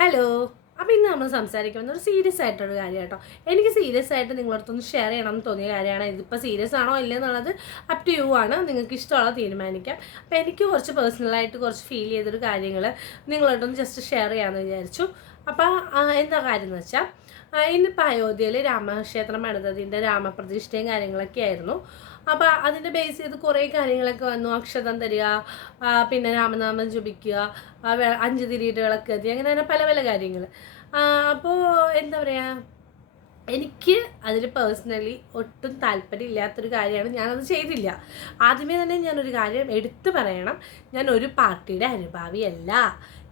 Hello അപ്പോൾ ഇന്ന് നമ്മൾ സംസാരിക്കുന്നത് ഒരു സീരിയസ് ആയിട്ടൊരു കാര്യം കേട്ടോ. എനിക്ക് സീരിയസ് ആയിട്ട് നിങ്ങളടുത്തൊന്ന് ഷെയർ ചെയ്യണം എന്ന് തോന്നിയ കാര്യമാണ്. ഇതിപ്പോൾ സീരിയസ് ആണോ ഇല്ല എന്നുള്ളത് അപ് ടു യു ആണ്. നിങ്ങൾക്ക് ഇഷ്ടമുള്ള തീരുമാനിക്കാം. അപ്പോൾ എനിക്ക് കുറച്ച് പേഴ്സണലായിട്ട് കുറച്ച് ഫീൽ ചെയ്തൊരു കാര്യങ്ങൾ നിങ്ങളോടൊന്ന് ജസ്റ്റ് ഷെയർ ചെയ്യാമെന്ന് വിചാരിച്ചു. അപ്പോൾ എന്താ കാര്യം എന്ന് വെച്ചാൽ ഇന്നിപ്പോൾ അയോധ്യയിൽ രാമക്ഷേത്രം പണിതതിന്റെ രാമപ്രതിഷ്ഠയും കാര്യങ്ങളൊക്കെ ആയിരുന്നു. അപ്പോൾ അതിന്റെ ബേസ് ചെയ്ത് കുറേ കാര്യങ്ങളൊക്കെ വന്നു. അക്ഷതം തരിക പിന്നെ രാമനാമം ജപിക്കുക അഞ്ച് തിരിയിട്ട് വിളക്കെത്തി അങ്ങനെ അങ്ങനെ പല പല കാര്യങ്ങൾ അപ്പോൾ എന്താ പറയുക എനിക്ക് അതിൽ പേഴ്സണലി ഒട്ടും താല്പര്യമില്ലാത്തൊരു കാര്യമാണ് ഞാനത് ചെയ്തില്ല. ആദ്യമേ തന്നെ ഞാനൊരു കാര്യം എടുത്തു പറയണം. ഞാൻ ഒരു പാർട്ടിയുടെ അനുഭാവിയല്ല.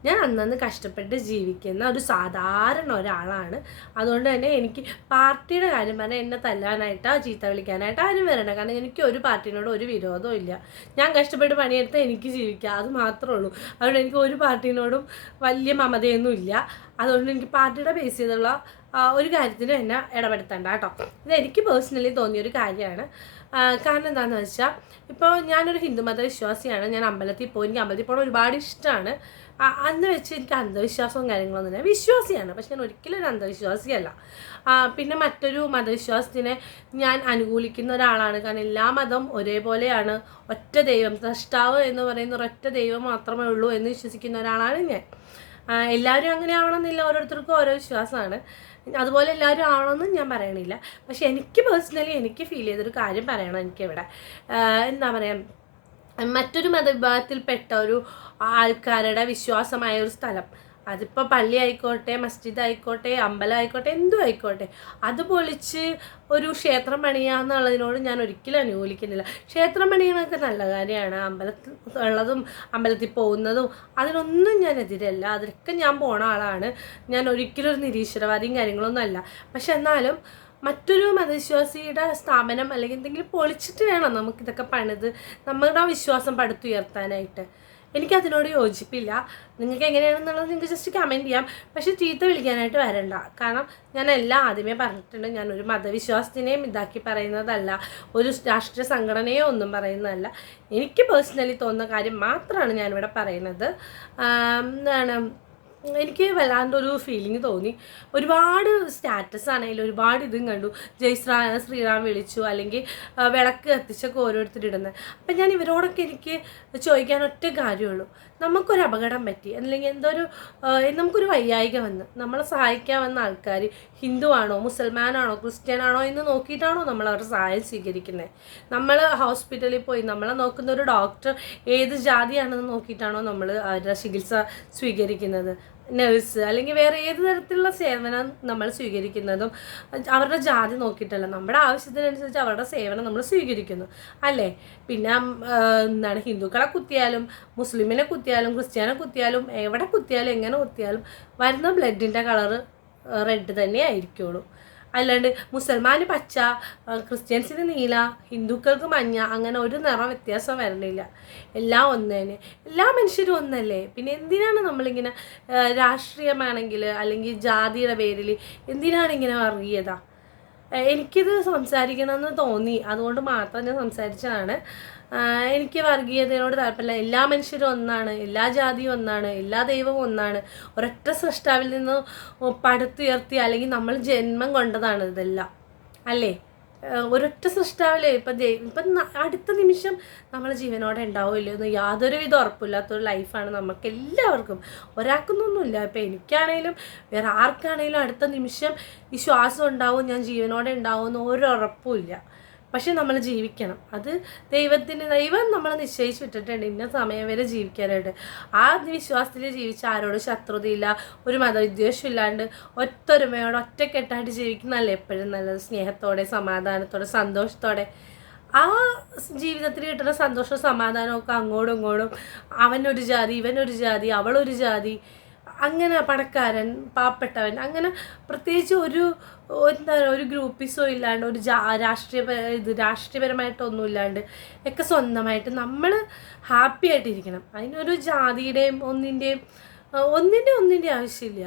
ഞാൻ അന്നന്ന് കഷ്ടപ്പെട്ട് ജീവിക്കുന്ന ഒരു സാധാരണ ഒരാളാണ്. അതുകൊണ്ട് തന്നെ എനിക്ക് പാർട്ടിയുടെ കാര്യം പറഞ്ഞാൽ എന്നെ തല്ലാനായിട്ടോ ചീത്ത വിളിക്കാനായിട്ടോ ആരും വരണം കാരണം എനിക്ക് ഒരു പാർട്ടിനോട് ഒരു വിരോധവും ഇല്ല. ഞാൻ കഷ്ടപ്പെട്ട് പണിയെടുത്താൽ എനിക്ക് ജീവിക്കാം. അത് മാത്രമേ ഉള്ളൂ. അതുകൊണ്ട് എനിക്ക് ഒരു പാർട്ടിനോടും വലിയ മമതയൊന്നും ഇല്ല അതുകൊണ്ട് എനിക്ക് പാർട്ടിയുടെ ബേസ് ചെയ്തുള്ള ഒരു കാര്യത്തിലും എന്നെ ഇടപെടുത്തണ്ട കേട്ടോ. ഇത് എനിക്ക് പേഴ്സണലി തോന്നിയൊരു കാര്യമാണ്. കാരണം എന്താണെന്ന് വെച്ചാൽ ഇപ്പോൾ ഞാനൊരു ഹിന്ദുമത വിശ്വാസിയാണ് ഞാൻ അമ്പലത്തിൽ പോയി എനിക്ക് അമ്പലത്തിൽ പോകണം ഒരുപാട് ഇഷ്ടമാണ് അന്ന് വെച്ച് എനിക്ക് അന്ധവിശ്വാസവും കാര്യങ്ങളൊന്നും ഇല്ല. വിശ്വാസിയാണ്. പക്ഷെ ഞാൻ ഒരിക്കലും ഒരു അന്ധവിശ്വാസിയല്ല. പിന്നെ മറ്റൊരു മതവിശ്വാസത്തിനെ ഞാൻ അനുകൂലിക്കുന്ന ഒരാളാണ്. കാരണം എല്ലാ മതം ഒരേപോലെയാണ്. ഒറ്റ ദൈവം സൃഷ്ടാവ് എന്ന് പറയുന്ന ഒരൊറ്റ ദൈവം മാത്രമേ ഉള്ളൂ എന്ന് വിശ്വസിക്കുന്ന ഒരാളാണ് ഞാൻ. എല്ലാവരും അങ്ങനെ ആവണമെന്നില്ല. ഓരോരുത്തർക്കും ഓരോ വിശ്വാസമാണ്. അതുപോലെ എല്ലാവരും ആവണമെന്ന് ഞാൻ പറയണില്ല. പക്ഷെ എനിക്ക് പേഴ്സണലി എനിക്ക് ഫീൽ ചെയ്തൊരു കാര്യം പറയണം എനിക്കിവിടെ. എന്താ പറയുക മറ്റൊരു മതവിഭാഗത്തിൽപ്പെട്ട ഒരു ആൾക്കാരുടെ വിശ്വാസമായ ഒരു സ്ഥലം. അതിപ്പോൾ പള്ളി ആയിക്കോട്ടെ മസ്ജിദ് ആയിക്കോട്ടെ അമ്പലം ആയിക്കോട്ടെ എന്തും ആയിക്കോട്ടെ. അത് പൊളിച്ച് ഒരു ക്ഷേത്രം പണിയുക എന്നുള്ളതിനോട് ഞാൻ ഒരിക്കലും അനുകൂലിക്കുന്നില്ല. ക്ഷേത്രം പണിയണമൊക്കെ നല്ല കാര്യമാണ്. അമ്പലത്തിൽ ഉള്ളതും അമ്പലത്തിൽ പോകുന്നതും അതിനൊന്നും ഞാൻ എതിരല്ല. അതിലൊക്കെ ഞാൻ പോണ ആളാണ്. ഞാൻ ഒരിക്കലും ഒരു നിരീശ്വരവാദിയും കാര്യങ്ങളൊന്നും അല്ല. പക്ഷെ എന്നാലും മറ്റൊരു മതവിശ്വാസിയുടെ സ്ഥാപനം അല്ലെങ്കിൽ എന്തെങ്കിലും പൊളിച്ചിട്ട് വേണം നമുക്കിതൊക്കെ പണിത്. നമ്മുടെ വിശ്വാസം പടുത്തുയർത്താനായിട്ട്. എനിക്കതിനോട് യോജിപ്പില്ല. നിങ്ങൾക്ക് എങ്ങനെയാണെന്നുള്ളത് നിങ്ങൾക്ക് ജസ്റ്റ് കമന്റ് ചെയ്യാം. പക്ഷേ ചീത്ത വിളിക്കാനായിട്ട് വരണ്ട. കാരണം ഞാൻ എല്ലാം ആദ്യമേ പറഞ്ഞിട്ടുണ്ട്. ഞാൻ ഒരു മതവിശ്വാസത്തിനെയും ഇതാക്കി പറയുന്നതല്ല. ഒരു രാഷ്ട്രീയ സംഘടനയോ ഒന്നും പറയുന്നതല്ല. എനിക്ക് പേഴ്സണലി തോന്നുന്ന കാര്യം മാത്രമാണ് ഞാനിവിടെ പറയുന്നത്. എന്താണ്? എനിക്ക് വല്ലാണ്ടൊരു ഫീലിംഗ് തോന്നി. ഒരുപാട് സ്റ്റാറ്റസ് ആണെങ്കിലും ഒരുപാട് ഇതും കണ്ടു. ജയ് ശ്രീ ശ്രീറാം വിളിച്ചു അല്ലെങ്കിൽ വിളക്ക് കത്തിച്ചൊക്കെ ഓരോരുത്തർ ഇടുന്നത് അപ്പം ഞാൻ ഇവരോടൊക്കെ എനിക്ക് ചോദിക്കാൻ ഒറ്റ കാര്യമുള്ളൂ. നമുക്കൊരു അപകടം പറ്റി അല്ലെങ്കിൽ എന്തോ ഒരു നമുക്കൊരു വയ്യായിക വന്ന് നമ്മളെ സഹായിക്കാൻ വന്ന ആൾക്കാർ ഹിന്ദു ആണോ മുസൽമാനാണോ ക്രിസ്ത്യൻ ആണോ എന്ന് നോക്കിയിട്ടാണോ നമ്മൾ അവരുടെ സഹായം സ്വീകരിക്കുന്നത്. നമ്മൾ ഹോസ്പിറ്റലിൽ പോയി നമ്മളെ നോക്കുന്ന ഒരു ഡോക്ടർ ഏത് ജാതിയാണെന്ന് നോക്കിയിട്ടാണോ നമ്മൾ അവരുടെ ചികിത്സ സ്വീകരിക്കുന്നത്. നഴ്സ് അല്ലെങ്കിൽ വേറെ ഏത് തരത്തിലുള്ള സേവനം നമ്മൾ സ്വീകരിക്കുന്നതും അവരുടെ ജാതി നോക്കിയിട്ടല്ല. നമ്മുടെ ആവശ്യത്തിനനുസരിച്ച് അവരുടെ സേവനം നമ്മൾ സ്വീകരിക്കുന്നു. അല്ലേ? പിന്നെ എന്താണ് ഹിന്ദുക്കളെ കുത്തിയാലും മുസ്ലിമിനെ കുത്തിയാലും ക്രിസ്ത്യാനെ കുത്തിയാലും എവിടെ കുത്തിയാലും എങ്ങനെ കുത്തിയാലും വരുന്ന ബ്ലഡിന്റെ കളറ് റെഡ് തന്നെ ആയിരിക്കുള്ളൂ. അല്ലാണ്ട് മുസൽമാന് പച്ച ക്രിസ്ത്യൻസിന് നീല ഹിന്ദുക്കൾക്ക് മഞ്ഞ അങ്ങനെ ഒരു നിറം വ്യത്യാസം വരണില്ല. എല്ലാം ഒന്ന് തന്നെ. എല്ലാ മനുഷ്യരും ഒന്നല്ലേ? പിന്നെ എന്തിനാണ് നമ്മളിങ്ങനെ രാഷ്ട്രീയമാണെങ്കിൽ അല്ലെങ്കിൽ ജാതിയുടെ പേരിൽ എന്തിനാണ് ഇങ്ങനെ വർഗീയത? എനിക്കിത് സംസാരിക്കണമെന്ന് തോന്നി. അതുകൊണ്ട് മാത്രം ഞാൻ സംസാരിച്ചതാണ്. എനിക്ക് വർഗീയതയോട് താല്പര്യമില്ല. എല്ലാ മനുഷ്യരും ഒന്നാണ്. എല്ലാ ജാതിയും ഒന്നാണ്. എല്ലാ ദൈവവും ഒന്നാണ്. ഒരൊറ്റ സൃഷ്ടാവിൽ നിന്ന് പടുത്തുയർത്തി അല്ലെങ്കിൽ നമ്മൾ ജന്മം കൊണ്ടതാണ് ഇതെല്ലാം. അല്ലേ? ഒരൊറ്റ സൃഷ്ടാവില്ലേ ഇപ്പം ഇപ്പം അടുത്ത നിമിഷം നമ്മൾ ജീവനോടെ ഉണ്ടാവില്ല എന്ന് യാതൊരുവിധ ഉറപ്പില്ലാത്തൊരു ലൈഫാണ് നമുക്ക് എല്ലാവർക്കും ഒരാൾക്കൊന്നൊന്നുമില്ല. ഇപ്പം എനിക്കാണേലും വേറെ ആർക്കാണേലും അടുത്ത നിമിഷം ഈ ശ്വാസം ഉണ്ടാവും ഞാൻ ജീവനോടെ ഉണ്ടാവും എന്ന് ഒരു ഉറപ്പുമില്ല പക്ഷെ നമ്മൾ ജീവിക്കണം. അത് ദൈവത്തിന് ദൈവം നമ്മൾ നിശ്ചയിച്ച് വിട്ടിട്ടുണ്ട് ഇന്ന സമയം വരെ ജീവിക്കാനായിട്ട്. ആ വിശ്വാസത്തിൽ ജീവിച്ച ആരോടും ശത്രുതയില്ല ഒരു മതവിദ്വേഷം ഇല്ലാണ്ട് ഒത്തൊരുമയോടെ ഒറ്റക്കെട്ടായിട്ട് ജീവിക്കുന്നതല്ലേ എപ്പോഴും നല്ലത്? സ്നേഹത്തോടെ സമാധാനത്തോടെ സന്തോഷത്തോടെ. ആ ജീവിതത്തിൽ കിട്ടുന്ന സന്തോഷവും സമാധാനവും ഒക്കെ അങ്ങോട്ടും ഇങ്ങോട്ടും. അവനൊരു ജാതി ഇവനൊരു ജാതി അവളൊരു ജാതി. അങ്ങനെ പണക്കാരൻ പാവപ്പെട്ടവൻ അങ്ങനെ പ്രത്യേകിച്ച് ഒരു എന്താ ഒരു ഗ്രൂപ്പിസോ ഇല്ലാണ്ട് ഒരു ജാ രാഷ്ട്രീയ ഇത് രാഷ്ട്രീയപരമായിട്ടൊന്നും ഇല്ലാണ്ട് ഒക്കെ സ്വന്തമായിട്ട് നമ്മൾ ഹാപ്പി ആയിട്ടിരിക്കണം. അതിനൊരു ജാതിയുടെയും ഒന്നിന്റെയും ഒന്നിന്റെ ഒന്നിന്റെ ആവശ്യമില്ല.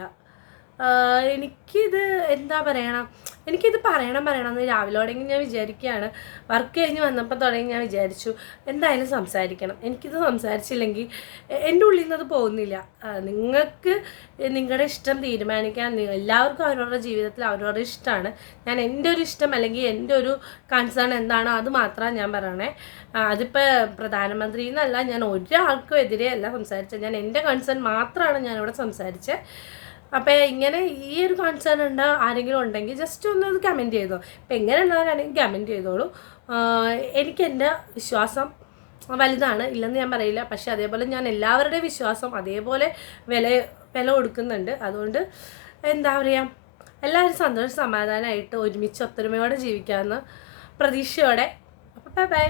എനിക്കിത് എന്താ പറയണം? എനിക്കിത് പറയണം പറയണം എന്ന് രാവിലെ തുടങ്ങി ഞാൻ വിചാരിക്കുകയാണ്. വർക്ക് കഴിഞ്ഞ് വന്നപ്പോൾ തുടങ്ങി ഞാൻ വിചാരിച്ചു എന്തായാലും സംസാരിക്കണം. എനിക്കിത് സംസാരിച്ചില്ലെങ്കിൽ എന്റെ ഉള്ളിൽ നിന്ന് അത് പോകുന്നില്ല. നിങ്ങൾക്ക് നിങ്ങളുടെ ഇഷ്ടം തീരുമാനിക്കാൻ എല്ലാവർക്കും അവരവരുടെ ജീവിതത്തിൽ അവരവരുടെ ഇഷ്ടമാണ്. ഞാൻ എന്റെ ഒരു ഇഷ്ടം അല്ലെങ്കിൽ എന്റെ ഒരു കൺസേൺ എന്താണോ അത് മാത്രമാണ് ഞാൻ പറയണേ. അതിപ്പോൾ പ്രധാനമന്ത്രി എന്നല്ല ഞാൻ ഒരാൾക്കും എതിരെയല്ല സംസാരിച്ചത്. ഞാൻ എന്റെ കൺസേൺ മാത്രമാണ് ഞാനിവിടെ സംസാരിച്ചത്. അപ്പോൾ ഇങ്ങനെ ഈ ഒരു കൺസേൺ ഉണ്ട് ആരെങ്കിലും ഉണ്ടെങ്കിൽ ജസ്റ്റ് ഒന്ന് കമന്റ് ചെയ്തോ. ഇപ്പം എങ്ങനെയുള്ളവരാണെങ്കിൽ കമന്റ് ചെയ്തോളൂ. എനിക്ക് എന്റെ വിശ്വാസം വലുതാണ് ഇല്ലെന്ന് ഞാൻ പറയില്ല. പക്ഷെ അതേപോലെ ഞാൻ എല്ലാവരുടെയും വിശ്വാസം അതേപോലെ വില വില കൊടുക്കുന്നുണ്ട്. അതുകൊണ്ട് എന്താ പറയുക എല്ലാവരും സന്തോഷം സമാധാനമായിട്ട് ഒരുമിച്ച് ഒത്തൊരുമയോടെ ജീവിക്കാമെന്ന് പ്രതീക്ഷയോടെ. അപ്പോൾ ബൈ